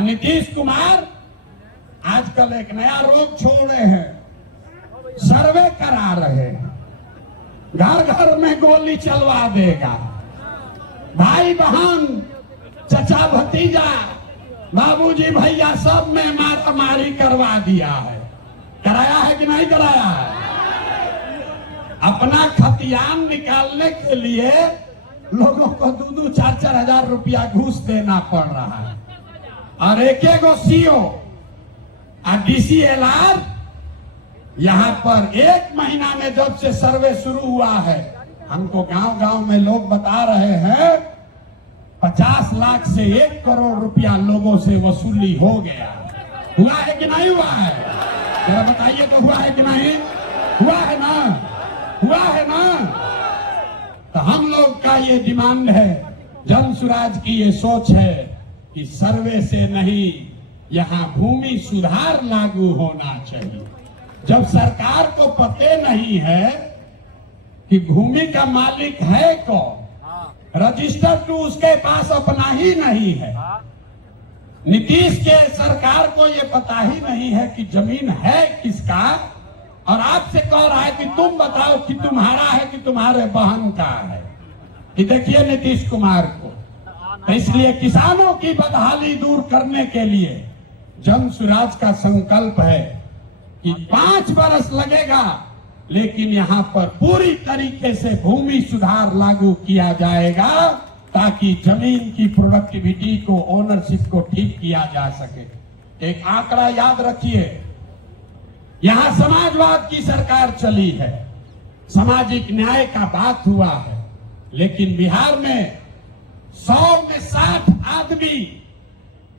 नीतीश कुमार आजकल एक नया रोग छोड़े हैं, सर्वे करा रहे हैं, घर घर में गोली चलवा देगा, भाई बहन चचा भतीजा बाबूजी भैया सब में मारा मारी करवा दिया है। कराया है कि नहीं कराया है? अपना खतियान निकालने के लिए लोगों को 2-4 हजार रुपया घूस देना पड़ रहा है। और एक सीओ और DCLR यहाँ पर 1 महीना में जब से सर्वे शुरू हुआ है, हमको गांव गांव में लोग बता रहे हैं 50 लाख से 1 करोड़ रुपया लोगों से वसूली हो गया। हुआ है कि नहीं हुआ है? जरा बताइए तो हुआ है कि नहीं? हुआ है ना? हुआ है ना? तो हम लोग का ये डिमांड है, जन सुराज की ये सोच है कि सर्वे से नहीं, यहाँ भूमि सुधार लागू होना चाहिए। जब सरकार को पते नहीं है कि भूमि का मालिक है कौन, रजिस्टर टू उसके पास अपना ही नहीं है। नीतीश के सरकार को ये पता ही नहीं है कि जमीन है किसका, और आपसे कह रहा है कि तुम बताओ कि तुम्हारा है कि तुम्हारे बहन का है। कि देखिए नीतीश कुमार को, तो इसलिए किसानों की बदहाली दूर करने के लिए जन सुराज का संकल्प है कि 5 बरस लगेगा, लेकिन यहाँ पर पूरी तरीके से भूमि सुधार लागू किया जाएगा ताकि जमीन की प्रोडक्टिविटी को, ओनरशिप को ठीक किया जा सके। एक आंकड़ा याद रखिए, यहाँ समाजवाद की सरकार चली है, सामाजिक न्याय का बात हुआ है, लेकिन बिहार में 100 में 60 आदमी,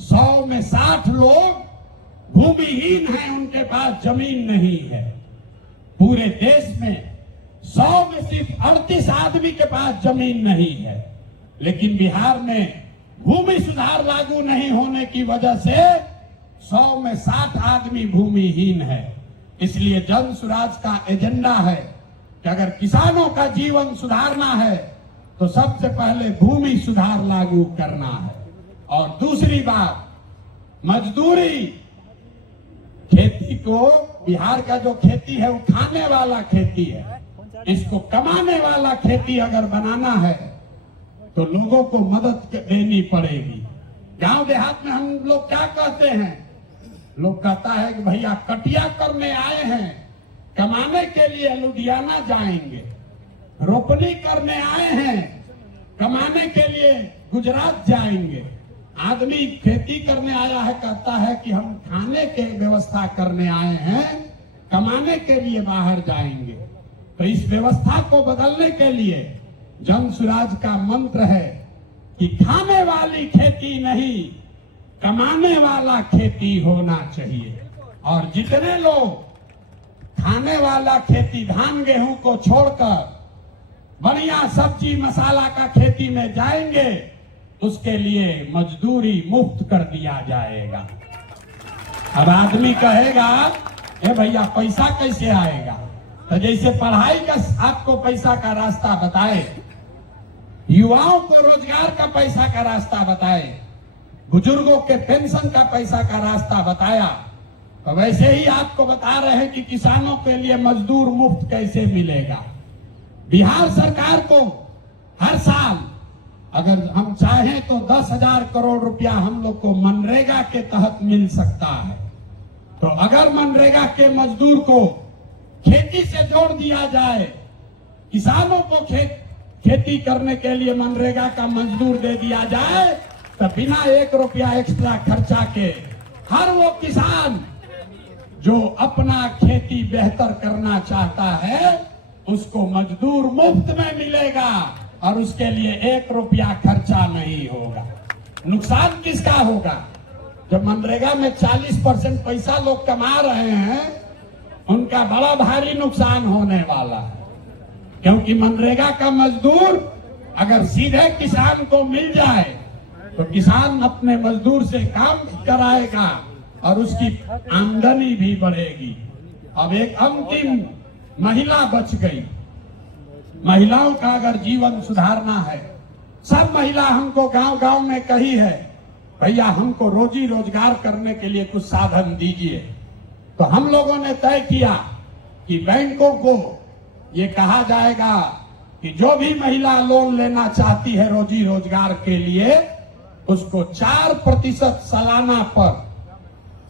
100 में 60 लोग भूमिहीन हैं, उनके पास जमीन नहीं है। पूरे देश में 100 में सिर्फ 38 आदमी के पास जमीन नहीं है, लेकिन बिहार में भूमि सुधार लागू नहीं होने की वजह से 100 में 60 आदमी भूमिहीन है। इसलिए जन सुराज का एजेंडा है कि अगर किसानों का जीवन सुधारना है तो सबसे पहले भूमि सुधार लागू करना है। और दूसरी बात, मजदूरी, खेती को, बिहार का जो खेती है वो खाने वाला खेती है, इसको कमाने वाला खेती अगर बनाना है तो लोगों को मदद देनी पड़ेगी। गांव देहात में हम लोग क्या कहते हैं, लोग कहता है कि भैया कटिया करने आए हैं, कमाने के लिए लुधियाना जाएंगे, रोपनी करने आए हैं, कमाने के लिए गुजरात जाएंगे। आदमी खेती करने आया है, कहता है कि हम खाने के व्यवस्था करने आए हैं, कमाने के लिए बाहर जाएंगे। तो इस व्यवस्था को बदलने के लिए जन सुराज का मंत्र है कि खाने वाली खेती नहीं, कमाने वाला खेती होना चाहिए। और जितने लोग खाने वाला खेती, धान गेहूं को छोड़कर बढ़िया सब्जी मसाला का खेती में जाएंगे, उसके लिए मजदूरी मुफ्त कर दिया जाएगा। अब आदमी कहेगा ए भैया पैसा कैसे आएगा, तो जैसे पढ़ाई का आपको पैसा का रास्ता बताए, युवाओं को रोजगार का पैसा का रास्ता बताए, बुजुर्गों के पेंशन का पैसा का रास्ता बताया, तो वैसे ही आपको बता रहे हैं कि किसानों के लिए मजदूर मुफ्त कैसे मिलेगा। बिहार सरकार को हर साल अगर हम चाहें तो 10,000 करोड़ रुपया हम लोग को मनरेगा के तहत मिल सकता है। तो अगर मनरेगा के मजदूर को खेती से जोड़ दिया जाए, किसानों को खेती करने के लिए मनरेगा का मजदूर दे दिया जाए, तो बिना 1 रुपया एक्स्ट्रा खर्चा के हर वो किसान जो अपना खेती बेहतर करना चाहता है उसको मजदूर मुफ्त में मिलेगा और उसके लिए 1 रुपया खर्चा नहीं होगा। नुकसान किसका होगा? जब मनरेगा में 40% पैसा लोग कमा रहे हैं, उनका बड़ा भारी नुकसान होने वाला है, क्योंकि मनरेगा का मजदूर अगर सीधे किसान को मिल जाए तो किसान अपने मजदूर से काम कराएगा और उसकी आमदनी भी बढ़ेगी। अब एक अंतिम महिला बच गई। महिलाओं का अगर जीवन सुधारना है, सब महिला हमको गांव गांव में कही है भैया हमको रोजी रोजगार करने के लिए कुछ साधन दीजिए। तो हम लोगों ने तय किया कि बैंकों को ये कहा जाएगा कि जो भी महिला लोन लेना चाहती है रोजी रोजगार के लिए, उसको 4% सालाना पर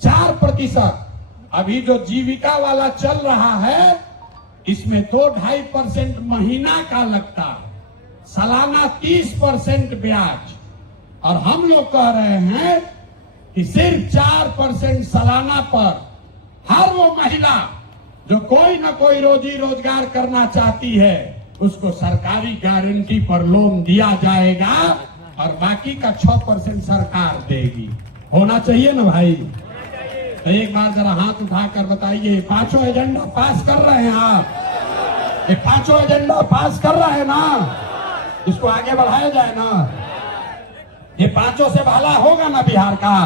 4%। अभी जो जीविका वाला चल रहा है इसमें 2-2.5% महीना का लगता है, सालाना 30% ब्याज। और हम लोग कह रहे हैं कि सिर्फ 4% सालाना पर हर वो महिला जो कोई न कोई रोजी रोजगार करना चाहती है उसको सरकारी गारंटी पर लोन दिया जाएगा और बाकी का 6% सरकार देगी। होना चाहिए ना भाई? तो एक बार जरा हाथ उठाकर बताइए, पांचों एजेंडा पास कर रहे हैं आप? ये पांचों एजेंडा पास कर रहे हैं ना? इसको आगे बढ़ाया जाए ना? ये पांचों से भला होगा ना बिहार का?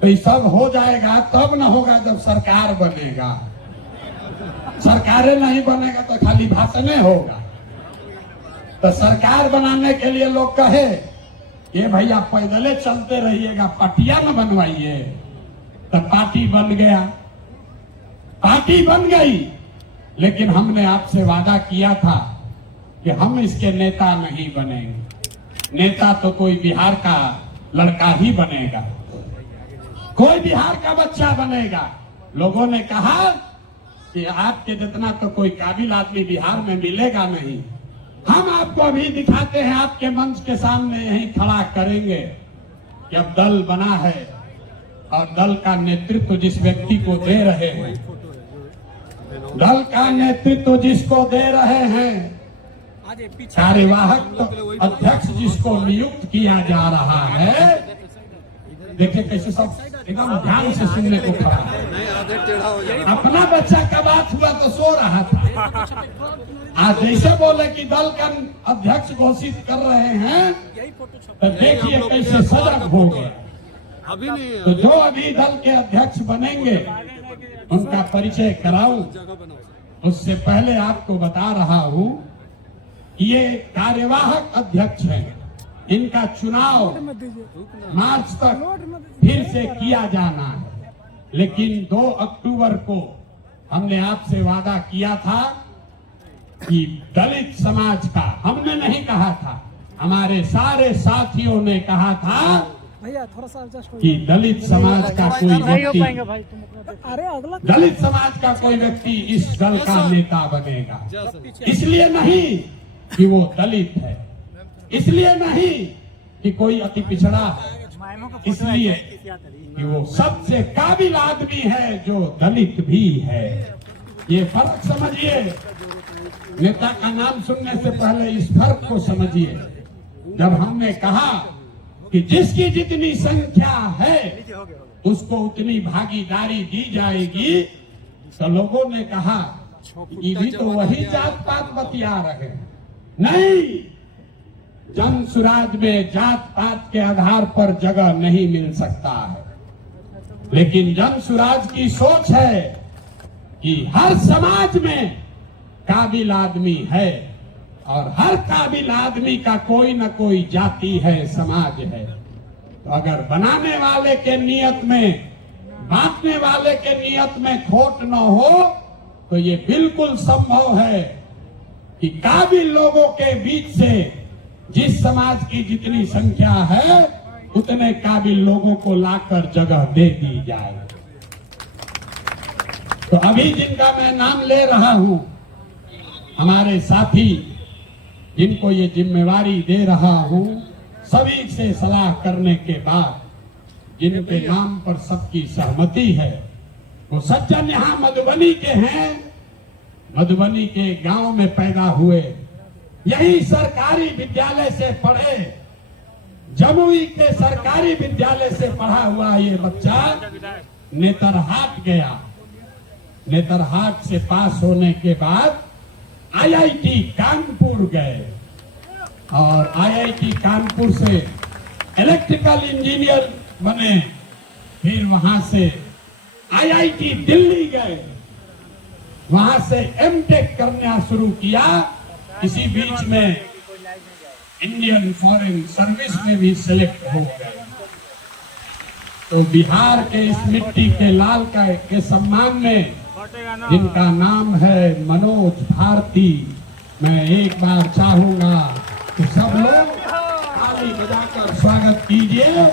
तो ये सब हो जाएगा तब ना होगा जब सरकार बनेगा। सरकारें नहीं बनेगा तो खाली भाषण होगा। तो सरकार बनाने के लिए लोग कहे ये भैया पैदले चलते रहिएगा, पटिया न बनवाइए। तो पार्टी बन गया, पार्टी बन गई। लेकिन हमने आपसे वादा किया था कि हम इसके नेता नहीं बनेंगे। नेता तो कोई बिहार का लड़का ही बनेगा, कोई बिहार का बच्चा बनेगा। लोगों ने कहा कि आपके जितना तो कोई काबिल आदमी बिहार में मिलेगा नहीं। हम आपको अभी दिखाते हैं, आपके मंच के सामने यहीं खड़ा करेंगे कि अब दल बना है और दल का नेतृत्व जिस व्यक्ति को दे रहे हैं, दल का नेतृत्व जिसको दे रहे हैं, कार्यवाहक अध्यक्ष जिसको नियुक्त किया जा रहा है, देखिए कैसे सब एकदम ध्यान से सुनने को खड़ा। अपना बच्चा का बात हुआ तो सो रहा था, आज जैसे बोले कि दल का अध्यक्ष घोषित कर रहे हैं तो देखिए कैसे सजग हो गया। तो जो अभी दल के अध्यक्ष बनेंगे उनका परिचय कराऊं, उससे पहले आपको बता रहा हूं ये कार्यवाहक अध्यक्ष हैं। इनका चुनाव मार्च तक फिर से किया जाना है। लेकिन 2 अक्टूबर को हमने आपसे वादा किया था कि दलित समाज का, हमने नहीं कहा था, हमारे सारे साथियों ने कहा था कि दलित समाज का कोई व्यक्ति, दलित समाज का कोई व्यक्ति इस दल का नेता बनेगा। इसलिए नहीं कि वो दलित है, इसलिए नहीं कि कोई अति पिछड़ा है, इसलिए कि वो सबसे काबिल आदमी है जो दलित भी है। ये फर्क समझिए, नेता का नाम सुनने से पहले इस फर्क को समझिए। जब हमने कहा कि जिसकी जितनी संख्या है उसको उतनी भागीदारी दी जाएगी, तो लोगों ने कहा ये भी तो वही जात पात बतिया रहे हैं। नहीं, जन सुराज में जात पात के आधार पर जगह नहीं मिल सकता है, लेकिन जन सुराज की सोच है कि हर समाज में काबिल आदमी है और हर काबिल आदमी का कोई न कोई जाति है, समाज है। तो अगर बनाने वाले के नियत में, बांटने वाले के नियत में खोट न हो तो ये बिल्कुल संभव है कि काबिल लोगों के बीच से जिस समाज की जितनी संख्या है उतने काबिल लोगों को लाकर जगह दे दी जाए। तो अभी जिनका मैं नाम ले रहा हूं, हमारे साथी जिनको ये जिम्मेवारी दे रहा हूं, सभी से सलाह करने के बाद जिनके नाम पर सबकी सहमति है, वो सज्जन यहाँ मधुबनी के हैं, मधुबनी के गांव में पैदा हुए, यही सरकारी विद्यालय से पढ़े, जमुई के सरकारी विद्यालय से पढ़ा हुआ ये बच्चा नेतरहाट गया। नेतरहाट से पास होने के बाद आईआईटी कानपुर गए और आईआईटी कानपुर से इलेक्ट्रिकल इंजीनियर बने। फिर वहां से आईआईटी दिल्ली गए, वहां से एमटेक करना शुरू किया। इसी बीच में इंडियन फॉरेन सर्विस में भी सिलेक्ट हो गए। तो बिहार के इस मिट्टी के लाल के सम्मान में, जिनका नाम है मनोज भारती, मैं एक बार चाहूंगा कि सब लोग ताली बजाकर स्वागत कीजिए।